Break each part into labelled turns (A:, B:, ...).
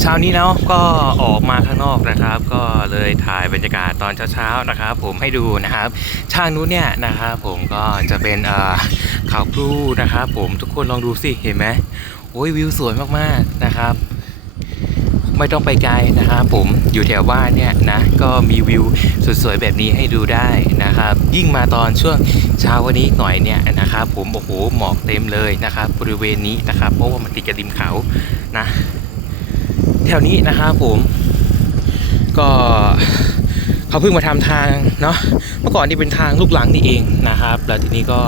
A: เช้านี้เนาะก็ออกมาข้างนอกนะครับ ก็เลยถ่ายบรรยากาศตอนเช้าๆนะครับ ผมให้ดูนะครับทางนู้นเนี่ยนะครับผมก็จะเป็นเอ่อเขาพลูนะครับผมทุกคนลองดูสิเห็นไหมโอ้ยวิวสวยมากๆนะครับ ไม่ต้องไปไกลนะครับผมอยู่แถวบ้านเนี่ยนะก็มีวิวสวยๆแบบนี้ให้ดูได้นะครับ ยิ่งมาตอนช่วงเช้าวันนี้หน่อยเนี่ยนะครับ ผมโอ้โหหมอกเต็มเลยนะครับ บริเวณนี้นะครับ เพราะว่ามันติดกับริมเขานะ แถวนี้นะครับผมก็เขาเพิ่งมาทำทางเนาะเมื่อก่อนนี่เป็นทางลูกหลังนี่เองนะครับ แล้วทีนี้ก็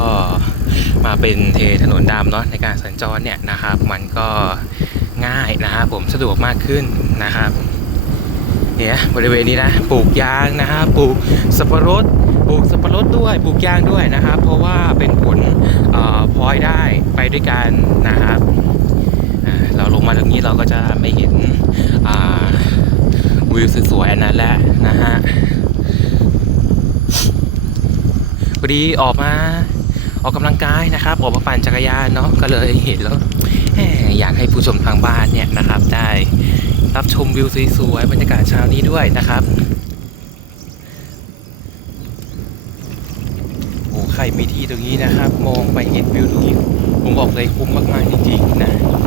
A: มาเป็นเทถนนดำเนาะในการสัญจรเนี่ยนะครับ มันก็ง่ายนะครับผมสะดวกมากขึ้นนะครับเนี่ยบริเวณนี้นะปลูกยางนะครับปลูกสับปะรดปลูกสับปะรดด้วยปลูกยางด้วยนะครับ เพราะว่าเป็นผลอ่อพลอยได้ไปด้วยกันนะครับเราลงมาตรงนี้เราก็จะไม่เห็น วิวสวยๆอันนั้นแหละนะฮะพอดีออกมาออกกำลังกายนะครับ ออกมาปั่นจักรยานเนาะก็เลยเห็นแล้วอยากให้ผู้ชมทางบ้านเนี่ยนะครับ ได้รับชมวิวสวยๆบรรยากาศเช้านี้ด้วยนะครับโอ้ใครมีที่ตรงนี้นะครับ มองไปเห็นวิวตรงนี้ผมบอกเลยคุ้มมากๆจริงๆนะ